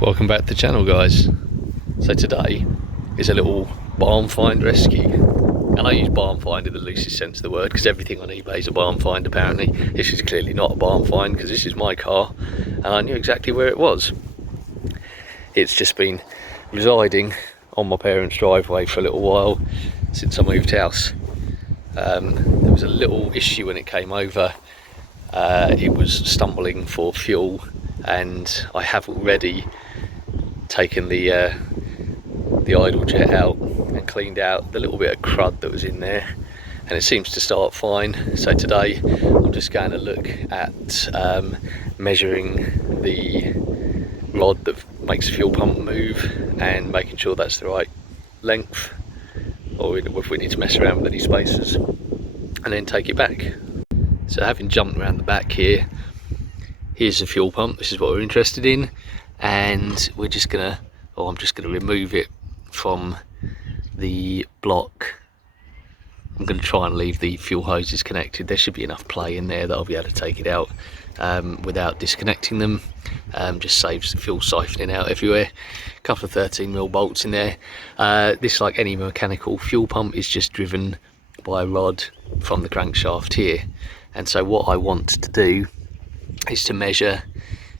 Welcome back to the channel, guys. So today is a little Barnfind rescue, and I use Barnfind in the loosest sense of the word because everything on eBay is a Barnfind apparently. This is clearly not a Barnfind because this is my car and I knew exactly where it was. It's just been residing on my parents' driveway for a little while since I moved house. There was a little issue when it came over. It was stumbling for fuel, and I have already taken the idle jet out and cleaned out the little bit of crud that was in there, and it seems to start fine. So today I'm just going to look at measuring the rod that makes the fuel pump move and making sure that's the right length, or if we need to mess around with any spacers, and then take it back. So having jumped around the back here, here's the fuel pump. This is what we're interested in, and we're just gonna, or I'm just gonna remove it from the block. I'm gonna try and leave the fuel hoses connected. There should be enough play in there that I'll be able to take it out without disconnecting them. Just saves the fuel siphoning out everywhere. A couple of 13mm bolts in there. This, like any mechanical fuel pump, is just driven by a rod from the crankshaft here. And so what I want to do is to measure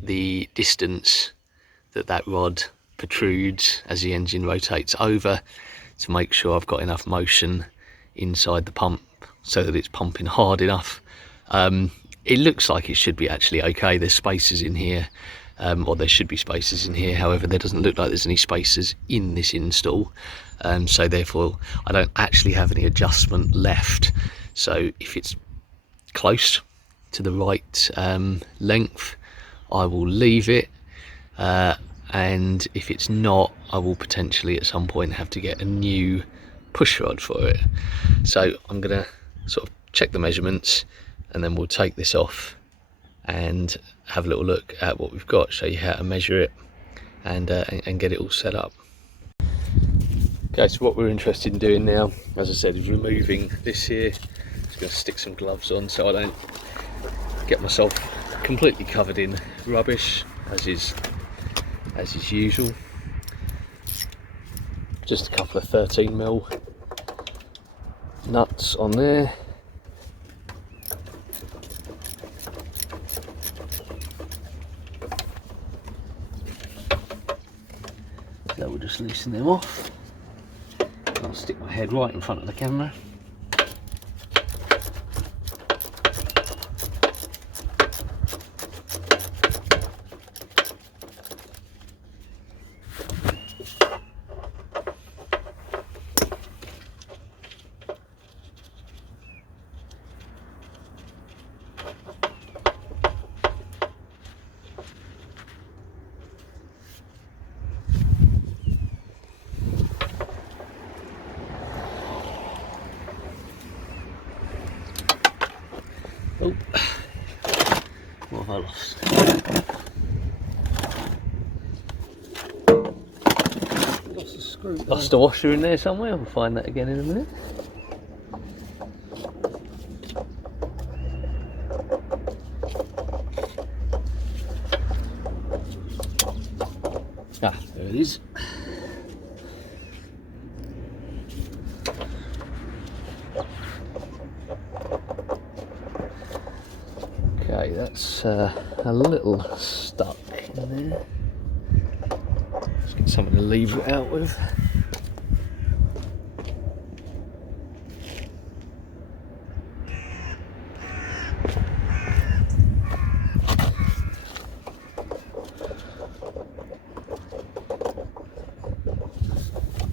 the distance that rod protrudes as the engine rotates over, to make sure I've got enough motion inside the pump so that it's pumping hard enough. It looks like it should be actually okay. There's spacers in here, or there should be spacers in here. However, there doesn't look like there's any spacers in this install, so therefore I don't actually have any adjustment left. So if it's close to the right length, I will leave it, and if it's not, I will potentially at some point have to get a new push rod for it. So I'm gonna sort of check the measurements, and then we'll take this off and have a little look at what we've got, show you how to measure it, and get it all set up. Okay, so what we're interested in doing now, as I said, is removing this here. Just going to stick some gloves on so I don't get myself completely covered in rubbish, as is usual. Just a couple of 13mm nuts on there. So we'll just loosen them off. I'll stick my head right in front of the camera. Oh, what have I lost? Lost a screw. Lost a washer in there somewhere. We'll find that again in a minute. Ah, there it is. Okay, that's a little stuck in there. Let's get something to leave it out with.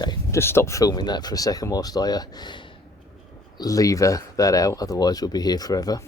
Okay, just stop filming that for a second whilst I lever that out, otherwise we'll be here forever.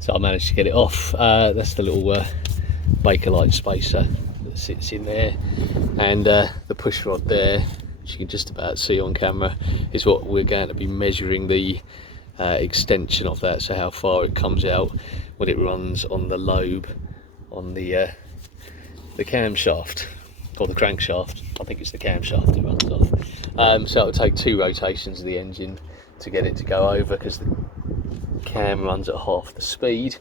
So I managed to get it off. That's the little Bakelite spacer that sits in there, and the push rod there, which you can just about see on camera, is what we're going to be measuring the extension of that, so how far it comes out when it runs on the lobe on the camshaft, or the crankshaft. I think it's the camshaft it runs off. So it'll take 2 rotations of the engine to get it to go over, because the cam runs at half the speed,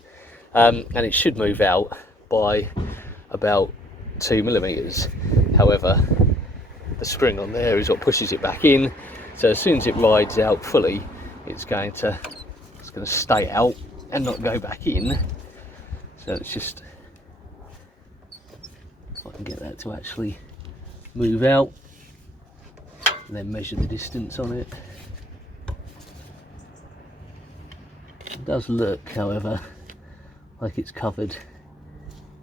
and it should move out by about 2mm. However, the spring on there is what pushes it back in, so as soon as it rides out fully, it's going to stay out and not go back in. So it's just, if I can get that to actually move out and then measure the distance on it. It does look, however, like it's covered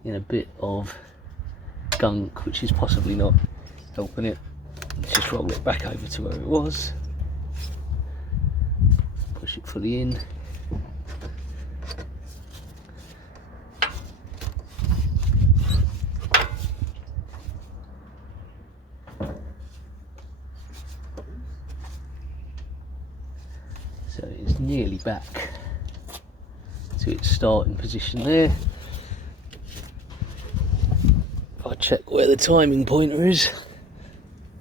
in a bit of gunk, which is possibly not helping it. Let's just roll it back over to where it was, push it fully in. So it's nearly back to its starting position there. If I check where the timing pointer is,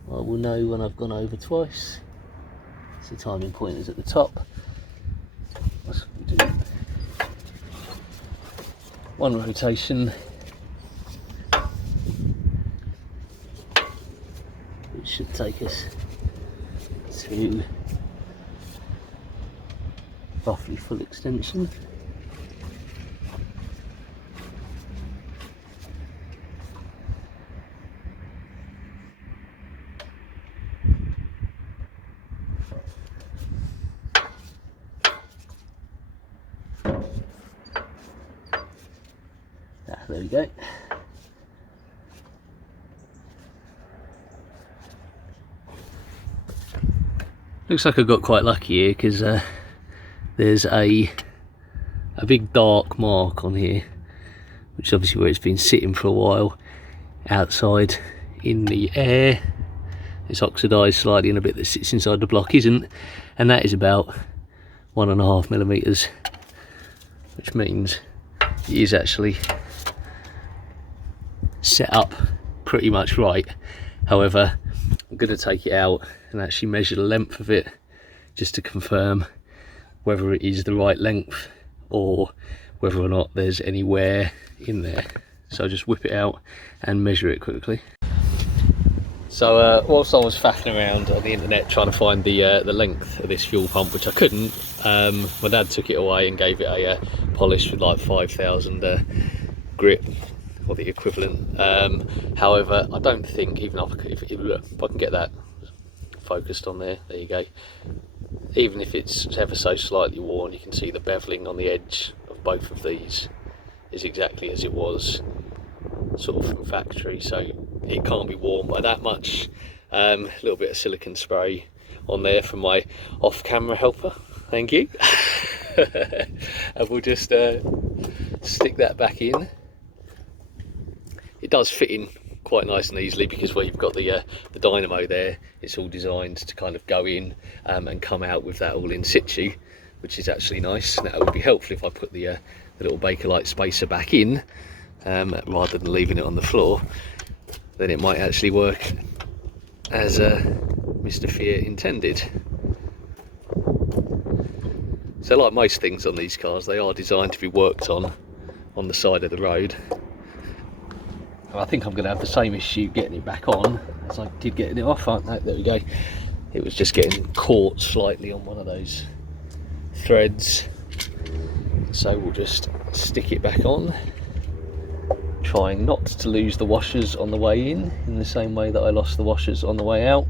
I will know when I've gone over twice. So the timing pointer's at the top. Let's do one rotation, which should take us to roughly full extension. There we go. Looks like I got quite lucky here, because there's a big dark mark on here, which is obviously where it's been sitting for a while outside in the air. It's oxidised slightly, and a bit that sits inside the block isn't, and that is about 1.5mm, which means it is actually set up pretty much right. However, I'm going to take it out and actually measure the length of it, just to confirm whether it is the right length or whether or not there's any wear in there. So I'll just whip it out and measure it quickly. So whilst I was faffing around on the internet trying to find the length of this fuel pump, which I couldn't, my dad took it away and gave it a polish with like 5,000 grit, or the equivalent. However, I don't think, even if I can get that focused on there, there you go, even if it's ever so slightly worn, you can see the beveling on the edge of both of these is exactly as it was sort of from factory, so it can't be worn by that much. A little bit of silicone spray on there from my off-camera helper, thank you. And we'll just stick that back in. It does fit in quite nice and easily, because where you've got the dynamo there, it's all designed to kind of go in and come out with that all in situ, which is actually nice. Now it would be helpful if I put the little Bakelite spacer back in, rather than leaving it on the floor. Then it might actually work as Mr. Fiat intended. So like most things on these cars, they are designed to be worked on the side of the road. And I think I'm going to have the same issue getting it back on as I did getting it off. Oh, no, there we go. It was just getting caught slightly on one of those threads. So we'll just stick it back on, trying not to lose the washers on the way in the same way that I lost the washers on the way out.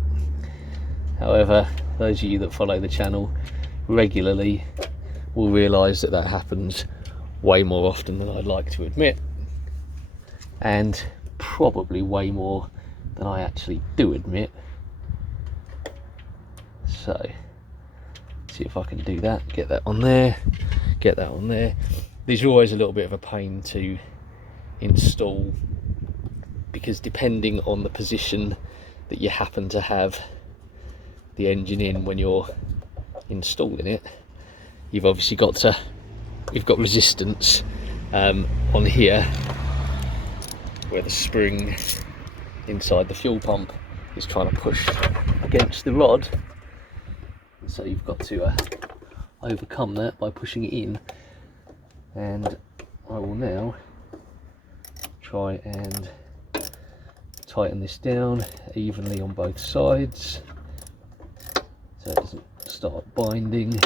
However, those of you that follow the channel regularly will realise that that happens way more often than I'd like to admit, and probably way more than I actually do admit. So see if I can do that, get that on there, get that on there. These are always a little bit of a pain to install, because depending on the position that you happen to have the engine in when you're installing it, you've obviously got resistance on here where the spring inside the fuel pump is trying to push against the rod, and so you've got to overcome that by pushing it in, and I will now try and tighten this down evenly on both sides so it doesn't start binding.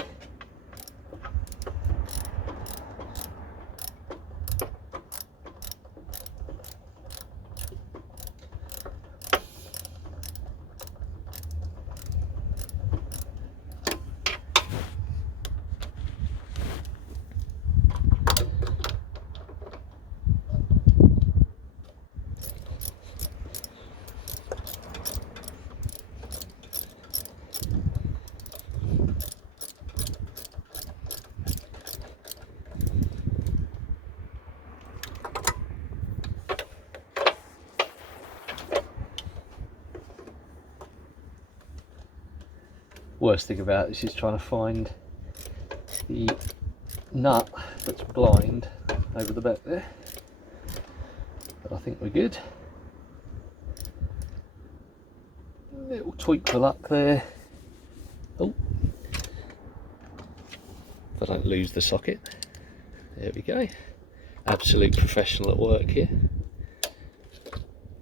Worst thing about this is trying to find the nut that's blind over the back there, but I think we're good. Little tweak for luck there. Oh, if I don't lose the socket. There we go. Absolute professional at work here.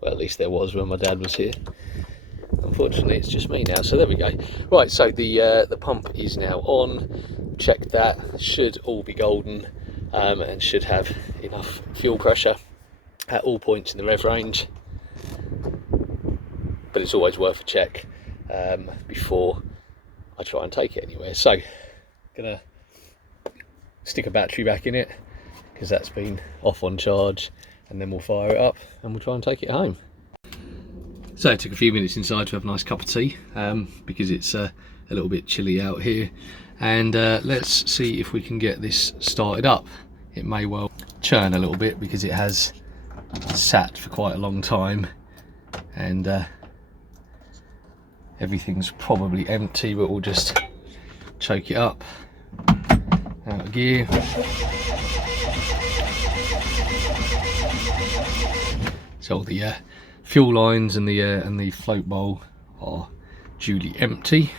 Well, at least there was when my dad was here. Unfortunately, it's just me now. So there we go. Right, so the pump is now on. Checked that. Should all be golden, and should have enough fuel pressure at all points in the rev range. But it's always worth a check before I try and take it anywhere. So, gonna stick a battery back in it because that's been off on charge, and then we'll fire it up and we'll try and take it home. So it took a few minutes inside to have a nice cup of tea because it's a little bit chilly out here, and let's see if we can get this started up. It may well churn a little bit because it has sat for quite a long time, and everything's probably empty, but we'll just choke it up. Out of gear. So all the fuel lines and the float bowl are duly empty.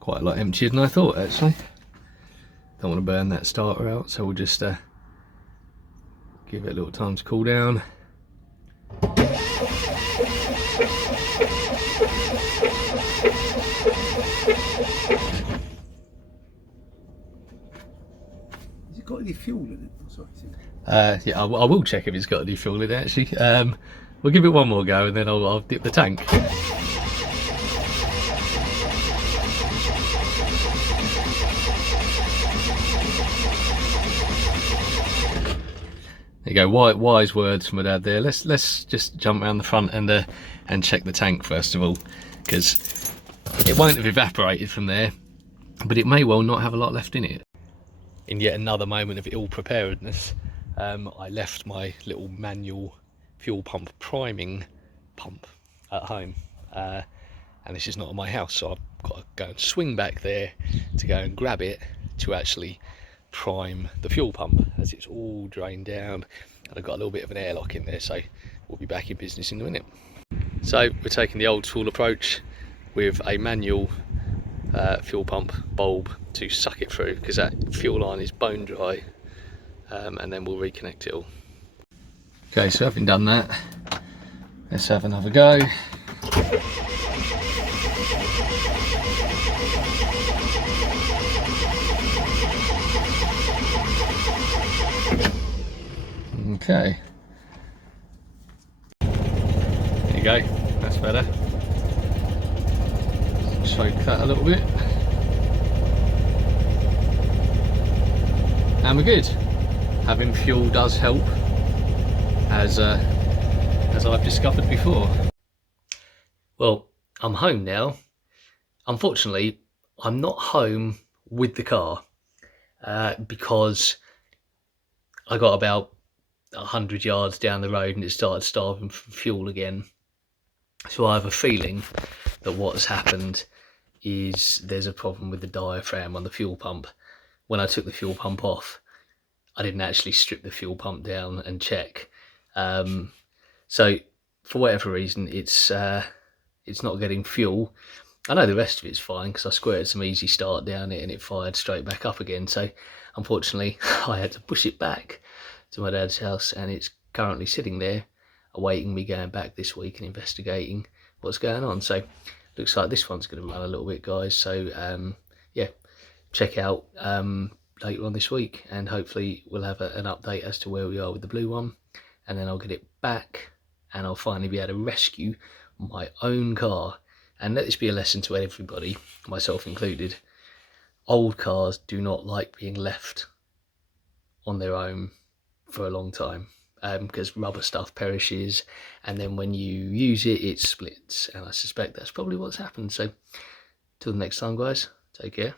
Quite a lot emptier than I thought, actually. Don't want to burn that starter out, so we'll just give it a little time to cool down. Has it got any fuel in it? Oh, sorry. Yeah, I will check if it's got any fuel in it, actually. We'll give it one more go and then I'll dip the tank. There you go, wise words from my dad there. Let's just jump around the front and check the tank first of all, because it won't have evaporated from there, but it may well not have a lot left in it. In yet another moment of ill preparedness, I left my little manual fuel pump priming pump at home, and this is not at my house, so I've got to go and swing back there to go and grab it to actually prime the fuel pump, as it's all drained down and I've got a little bit of an airlock in there, so we'll be back in business in a minute. So we're taking the old school approach with a manual fuel pump bulb to suck it through, because that fuel line is bone dry, and then we'll reconnect it all. Okay, so having done that, let's have another go. Okay, there you go, that's better. Choke that a little bit, and we're good. Having fuel does help, as I've discovered before. Well, I'm home now. Unfortunately, I'm not home with the car because I got about 100 yards down the road and it started starving for fuel again. So I have a feeling that what has happened is there's a problem with the diaphragm on the fuel pump. When I took the fuel pump off, I didn't actually strip the fuel pump down and check. So for whatever reason, it's not getting fuel. I know the rest of it's fine because I squirted some easy start down it and it fired straight back up again. So unfortunately I had to push it back to my dad's house, and it's currently sitting there awaiting me going back this week and investigating what's going on. So looks like this one's going to run a little bit, guys. So yeah, check out later on this week, and hopefully we'll have an update as to where we are with the blue one, and then I'll get it back and I'll finally be able to rescue my own car. And let this be a lesson to everybody, myself included. Old cars do not like being left on their own for a long time, because rubber stuff perishes, and then when you use it, it splits. And I suspect that's probably what's happened. So till the next time, guys, take care.